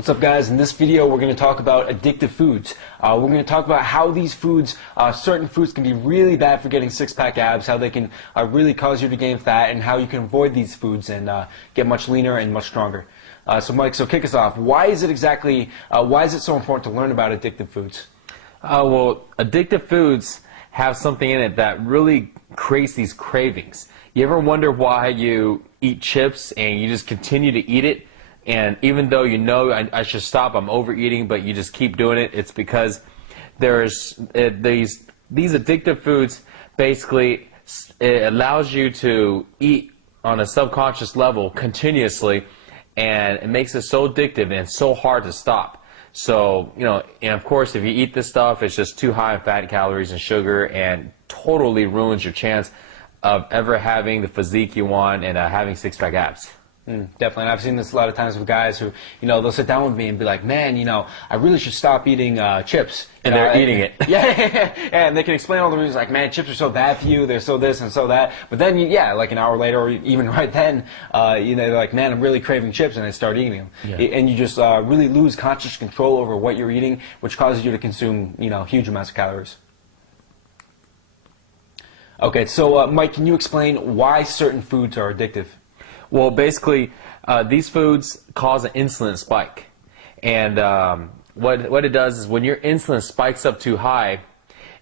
What's up, guys? In this video we're going to talk about addictive foods. We're going to talk about how these foods, certain foods can be really bad for getting six-pack abs, how they can really cause you to gain fat, and how you can avoid these foods and get much leaner and much stronger. So Mike, kick us off. Why is it so important to learn about addictive foods? Well, addictive foods have something in it that really creates these cravings. You ever wonder why you eat chips and you just continue to eat it? And even though you know I should stop, I'm overeating, but you just keep doing it. It's because there's these addictive foods. Basically, it allows you to eat on a subconscious level continuously, and it makes it so addictive and so hard to stop. So, and of course, if you eat this stuff, it's just too high in fat, calories, and sugar, and totally ruins your chance of ever having the physique you want and having six-pack abs. Definitely, and I've seen this a lot of times with guys who, they'll sit down with me and be like, man, I really should stop eating chips. And they're eating it. Yeah, and they can explain all the reasons, like, man, chips are so bad for you, they're so this and so that. But then, like an hour later, or even right then, they're like, man, I'm really craving chips, and they start eating them. Yeah. And you just really lose conscious control over what you're eating, which causes you to consume, huge amounts of calories. Okay, so Mike, can you explain why certain foods are addictive? Well, basically, these foods cause an insulin spike. And what it does is when your insulin spikes up too high,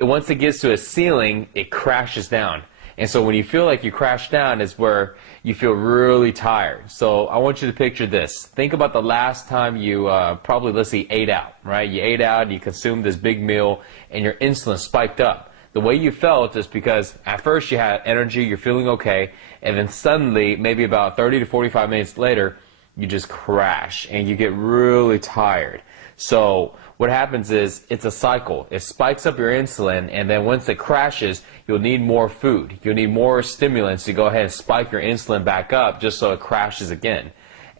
once it gets to a ceiling, it crashes down. And so when you feel like you crash down is where you feel really tired. So I want you to picture this. Think about the last time you probably, let's say, ate out, right? You ate out, you consumed this big meal, and your insulin spiked up. The way you felt is because at first you had energy, you're feeling okay, and then suddenly, maybe about 30 to 45 minutes later, you just crash and you get really tired. So what happens is it's a cycle. It spikes up your insulin, and then once it crashes, you'll need more food. You'll need more stimulants to go ahead and spike your insulin back up just so it crashes again.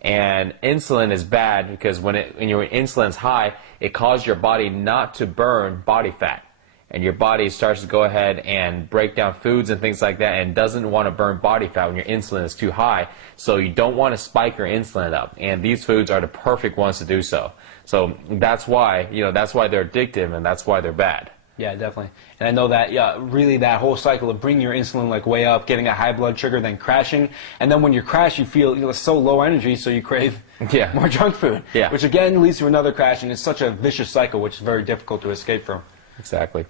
And insulin is bad because when your insulin's high, it causes your body not to burn body fat. And your body starts to go ahead and break down foods and things like that, and doesn't want to burn body fat when your insulin is too high. So you don't want to spike your insulin up, and these foods are the perfect ones to do so. So that's why, that's why they're addictive, and that's why they're bad. Yeah, definitely. And I know that, really that whole cycle of bringing your insulin way up, getting a high blood sugar, then crashing, and then when you crash, you feel so low energy, so you crave more junk food, which again leads to another crash, and it's such a vicious cycle, which is very difficult to escape from. Exactly.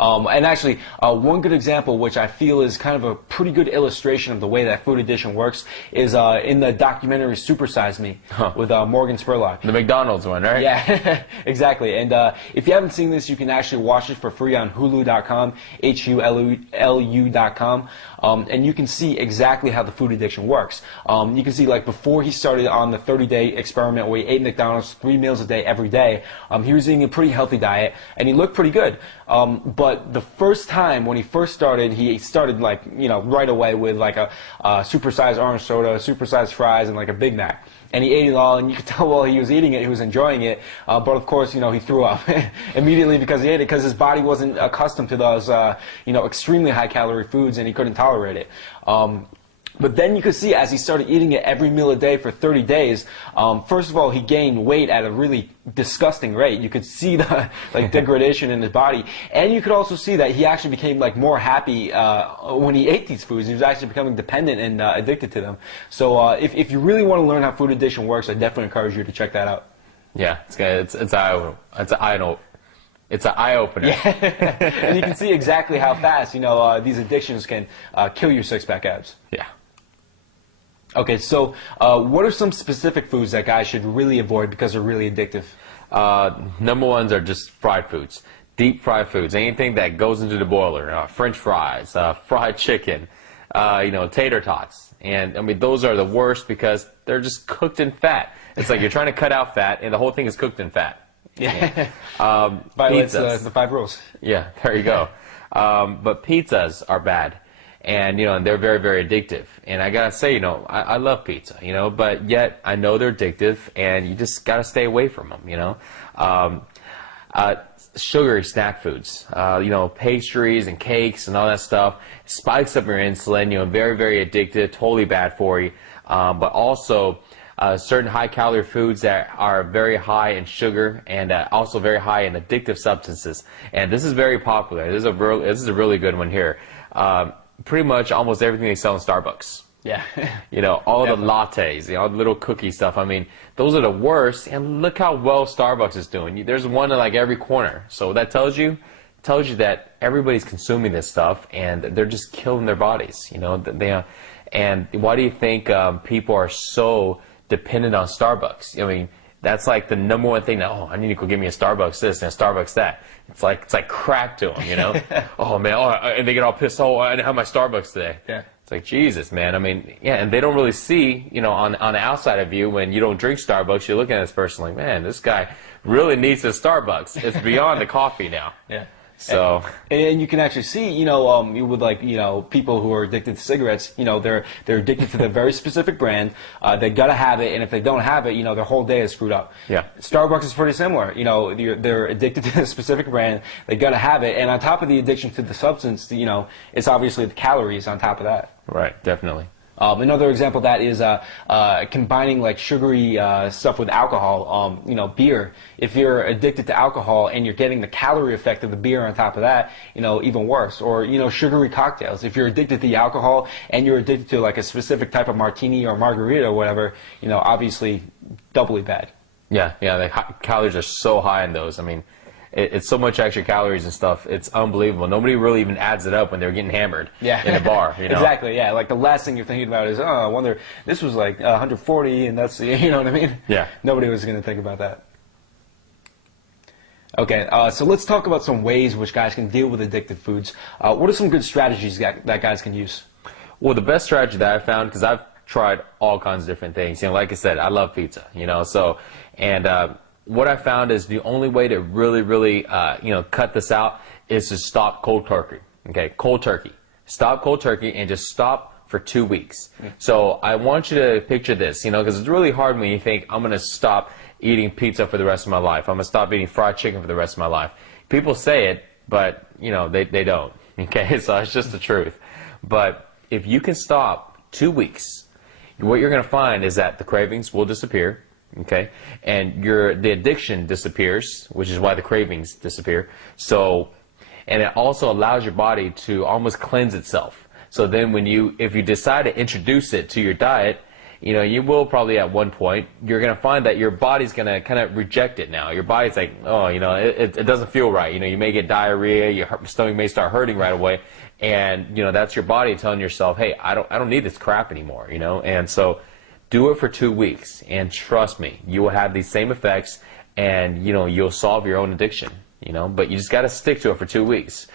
And actually, one good example, which I feel is kind of a pretty good illustration of the way that food addiction works, is in the documentary Super Size Me with Morgan Spurlock. The McDonald's one, right? Yeah, exactly. And if you haven't seen this, you can actually watch it for free on Hulu.com, HULU.com, and you can see exactly how the food addiction works. You can see, before he started on the 30-day experiment where he ate McDonald's 3 meals a day every day, he was eating a pretty healthy diet, and he looked pretty good. But the first time when he first started, he started right away with a supersized orange soda, supersized fries, and a Big Mac. And he ate it all, and you could tell while he was eating it, he was enjoying it. But of course, he threw up immediately because he ate it, because his body wasn't accustomed to those, extremely high-calorie foods, and he couldn't tolerate it. But then you could see, as he started eating it every meal a day for 30 days, first of all, he gained weight at a really disgusting rate. You could see the degradation in his body, and you could also see that he actually became more happy when he ate these foods. He was actually becoming dependent and addicted to them. So if you really want to learn how food addiction works, I definitely encourage you to check that out. Yeah, it's an eye-opener. Yeah, and you can see exactly how fast these addictions can kill your six-pack abs. Yeah. Okay, so what are some specific foods that guys should really avoid because they're really addictive? Number ones are just fried foods, deep fried foods, anything that goes into the boiler, French fries, fried chicken, tater tots. And I mean, those are the worst because they're just cooked in fat. It's like you're trying to cut out fat, and the whole thing is cooked in fat. Yeah. Violates the 5 rules. Yeah, there you go. But pizzas are bad. And, and they're very, very addictive. And I gotta say, I love pizza, but yet I know they're addictive, and you just gotta stay away from them, Sugary snack foods, pastries and cakes and all that stuff spikes up your insulin, very, very addictive, totally bad for you. But also, certain high-calorie foods that are very high in sugar and also very high in addictive substances. And this is very popular. This is a really good one here. Pretty much almost everything they sell in Starbucks. Yeah. You know, all the lattes, all the little cookie stuff. I mean, those are the worst. And look how well Starbucks is doing. There's one in like every corner. So that tells you that everybody's consuming this stuff and they're just killing their bodies. You know, and why do you think people are so dependent on Starbucks? I mean, that's like the number one thing. Oh, I need to go get me a Starbucks this and a Starbucks that. It's like crack to them, you know. Oh man, and they get all pissed. Oh, I didn't have my Starbucks today. Yeah. It's like, Jesus, man. I mean, yeah, and they don't really see, you know, on the outside of you, when you don't drink Starbucks, you're looking at this person like, man, this guy really needs his Starbucks. It's beyond the coffee now. Yeah. So, and you can actually see, you know, with like, you know, people who are addicted to cigarettes, you know, they're addicted to the very specific brand. They gotta have it, and if they don't have it, you know, their whole day is screwed up. Yeah. Starbucks is pretty similar. You know, they're addicted to a specific brand. They gotta have it, and on top of the addiction to the substance, you know, it's obviously the calories on top of that. right, definitely. Another example of that is combining like sugary stuff with alcohol. You know, beer. If you're addicted to alcohol and you're getting the calorie effect of the beer on top of that, you know, even worse. Or, you know, sugary cocktails. If you're addicted to the alcohol and you're addicted to like a specific type of martini or margarita or whatever, you know, obviously doubly bad. Yeah, the calories are so high in those. I mean, it's so much extra calories and stuff. It's unbelievable. Nobody really even adds it up when they're getting hammered in a bar. You know? Exactly. Yeah. Like the last thing you're thinking about is, oh, I wonder, this was like 140, and that's, you know what I mean? Yeah. Nobody was going to think about that. Okay. So let's talk about some ways which guys can deal with addictive foods. What are some good strategies that guys can use? Well, the best strategy that I found, because I've tried all kinds of different things. You know, like I said, I love pizza. You know, so what I found is the only way to really, you know, cut this out is to stop cold turkey. Okay, cold turkey. Stop cold turkey and just stop for 2 weeks. So I want you to picture this, you know, because it's really hard when you think, I'm going to stop eating pizza for the rest of my life. I'm going to stop eating fried chicken for the rest of my life. People say it, but, you know, they don't. Okay, so it's just the truth. But if you can stop 2 weeks, what you're going to find is that the cravings will disappear. Okay, and the addiction disappears, which is why the cravings disappear. So, and it also allows your body to almost cleanse itself. So then if you decide to introduce it to your diet, you know, you will probably at one point, you're going to find that your body's going to kind of reject it now. Your body's like, oh, you know, it doesn't feel right. You know, you may get diarrhea, your stomach may start hurting right away. And, you know, that's your body telling yourself, hey, I don't need this crap anymore, you know. And so do it for 2 weeks, and trust me, you will have these same effects, and, you know, you'll solve your own addiction, you know. But you just got to stick to it for 2 weeks.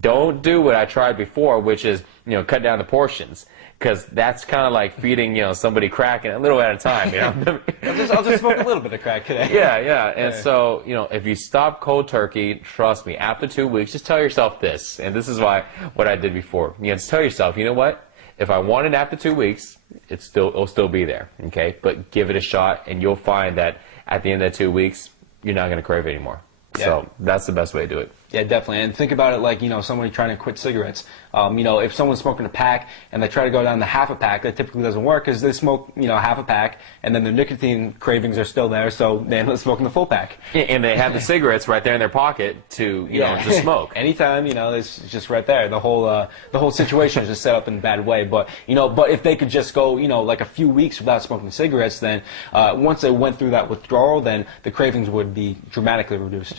Don't do what I tried before, which is, you know, cut down the portions, because that's kind of like feeding, you know, somebody crack a little at a time, you know. I'll just smoke a little bit of crack today. Yeah. And so, you know, if you stop cold turkey, trust me, after 2 weeks, just tell yourself this, and this is what I did before. You know, just tell yourself, you know what? If I want it after 2 weeks, it'll still be there, okay? But give it a shot, and you'll find that at the end of 2 weeks, you're not going to crave it anymore. Yeah. So that's the best way to do it. Yeah, definitely. And think about it like, you know, somebody trying to quit cigarettes. You know, if someone's smoking a pack and they try to go down to half a pack, that typically doesn't work because they smoke, you know, half a pack and then the nicotine cravings are still there, so they end up smoking the full pack. Yeah, and they have the cigarettes right there in their pocket to, you know, to smoke. Anytime, you know, it's just right there. The whole situation is just set up in a bad way. But, you know, if they could just go, you know, like a few weeks without smoking cigarettes, then once they went through that withdrawal, then the cravings would be dramatically reduced.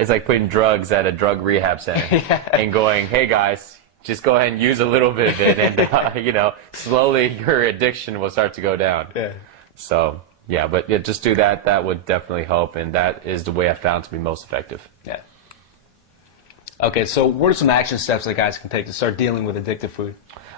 It's like putting drugs at a drug rehab center and going, hey guys, just go ahead and use a little bit of it, and you know, slowly your addiction will start to go down. Yeah. So yeah, but yeah, just do that. That would definitely help, and that is the way I found to be most effective. Yeah. Okay, so what are some action steps that guys can take to start dealing with addictive food?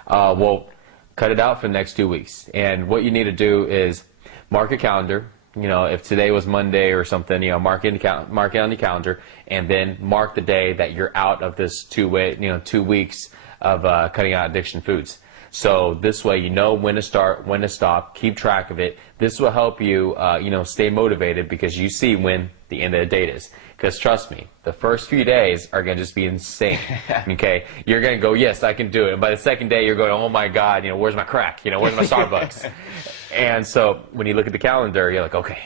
Well, cut it out for the next 2 weeks, and what you need to do is mark your calendar. You know, if today was Monday or something, you know, mark it on your calendar, and then mark the day that you're out of this 2 weeks of cutting out addiction foods. So this way, you know when to start, when to stop, keep track of it. This will help you, you know, stay motivated because you see when the end of the date is. Because trust me, the first few days are going to just be insane. Okay, you're going to go, yes, I can do it. And by the second day, you're going, oh my God, you know, where's my crack? You know, where's my Starbucks? And so when you look at the calendar, you're like, okay,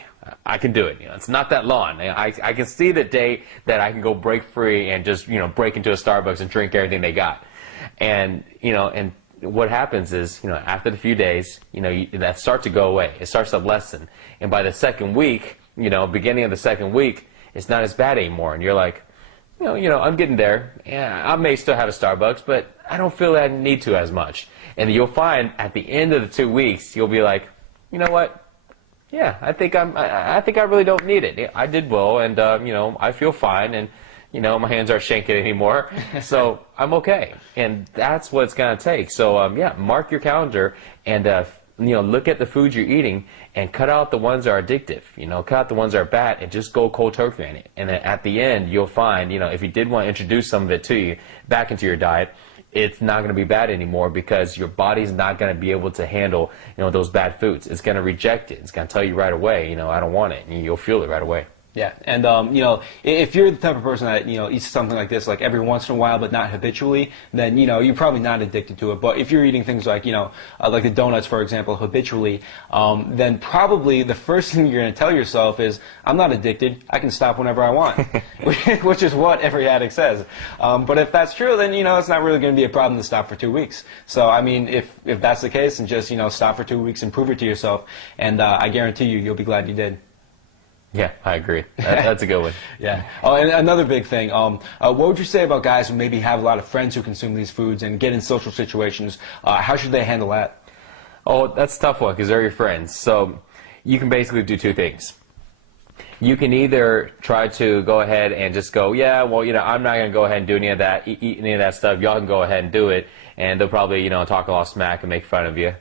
I can do it. You know, it's not that long. I can see the day that I can go break free and just, you know, break into a Starbucks and drink everything they got. And, you know, and what happens is, you know, after the few days, you know, that starts to go away. It starts to lessen. And by the second week, you know, beginning of the second week, it's not as bad anymore. And you're like, you know, I'm getting there. Yeah, I may still have a Starbucks, but I don't feel that I need to as much. And you'll find at the end of the 2 weeks, you'll be like, you know what? Yeah, I think I really don't need it. I did well, and you know, I feel fine, and you know, my hands aren't shaking anymore, so I'm okay. And that's what it's gonna take. So yeah, mark your calendar and you know, look at the foods you're eating and cut out the ones that are addictive. You know, cut out the ones that are bad and just go cold turkey on it. And then at the end, you'll find, you know, if you did want to introduce some of it to you back into your diet, it's not going to be bad anymore because your body's not going to be able to handle, you know, those bad foods. It's going to reject it. It's going to tell you right away, you know, I don't want it. And you'll feel it right away. Yeah, and you know, if you're the type of person that, you know, eats something like this like every once in a while but not habitually, then, you know, you're probably not addicted to it. But if you're eating things like, you know, like the donuts, for example, habitually, then probably the first thing you're going to tell yourself is, I'm not addicted, I can stop whenever I want, which is what every addict says. But if that's true, then, you know, it's not really going to be a problem to stop for 2 weeks. So, I mean, if that's the case, then just, you know, stop for 2 weeks and prove it to yourself, and I guarantee you, you'll be glad you did. Yeah, I agree. That's a good one. Yeah. Oh, and another big thing, what would you say about guys who maybe have a lot of friends who consume these foods and get in social situations? How should they handle that? Oh, that's a tough one because they're your friends. So you can basically do two things. You can either try to go ahead and just go, yeah, well, you know, I'm not going to go ahead and do any of that, eat any of that stuff. Y'all can go ahead and do it. And they'll probably, you know, talk a lot of smack and make fun of you.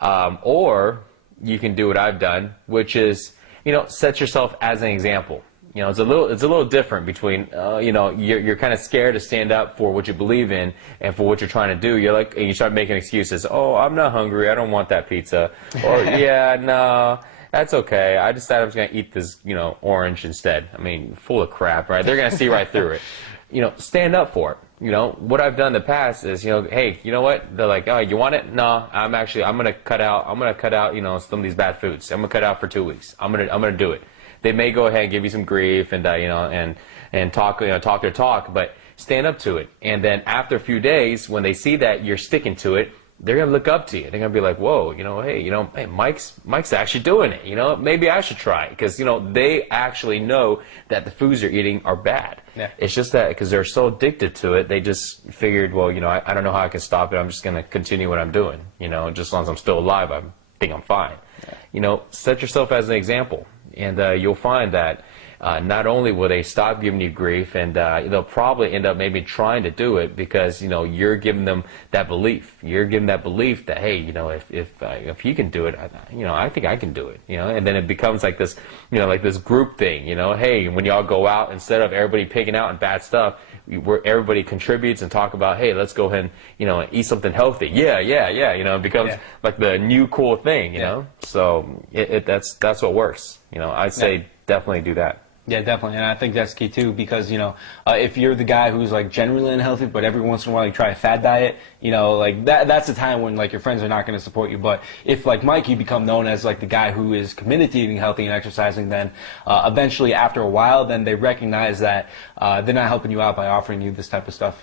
Or you can do what I've done, which is, you know, set yourself as an example. You know, it's a little different between, you know, you're kind of scared to stand up for what you believe in and for what you're trying to do. You're like, and you start making excuses. Oh, I'm not hungry. I don't want that pizza. Or, yeah, no, that's okay. I decided I was going to eat this, you know, orange instead. I mean, full of crap, right? They're going to see right through it. You know, stand up for it. You know, what I've done in the past is, you know, hey, you know what? They're like, oh, you want it? No, I'm going to cut out, you know, some of these bad foods. I'm going to cut out for 2 weeks. I'm going to do it. They may go ahead and give you some grief and, you know, and talk, you know, talk their talk, but stand up to it. And then after a few days, when they see that you're sticking to it, they're going to look up to you. They're going to be like, whoa, you know, hey, Mike's actually doing it. You know, maybe I should try it. Because, you know, they actually know that the foods they're eating are bad. Yeah. It's just that because they're so addicted to it, they just figured, well, you know, I don't know how I can stop it. I'm just going to continue what I'm doing. You know, just as long as I'm still alive, I think I'm fine. Yeah. You know, set yourself as an example. And you'll find that not only will they stop giving you grief, and they'll probably end up maybe trying to do it because, you know, you're giving them that belief. You're giving that belief that, hey, you know, if he can do it, you know, I think I can do it. You know, and then it becomes like this, you know, like this group thing. You know, hey, when y'all go out, instead of everybody picking out on bad stuff, where everybody contributes and talk about, hey, let's go ahead and, you know, eat something healthy. Yeah. You know, it becomes like the new cool thing. You know, so that's what works. You know, I'd say definitely do that. Yeah, definitely, and I think that's key too, because, you know, if you're the guy who's like generally unhealthy, but every once in a while you try a fad diet, you know, like that's the time when like your friends are not going to support you. But if like Mike, you become known as like the guy who is committed to eating healthy and exercising, then eventually after a while, then they recognize that they're not helping you out by offering you this type of stuff.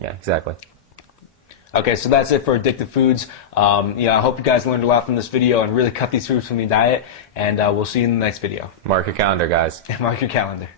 Yeah, exactly. Okay, so that's it for Addictive Foods. You know, I hope you guys learned a lot from this video and really cut these foods from your diet, and we'll see you in the next video. Mark your calendar, guys. Mark your calendar.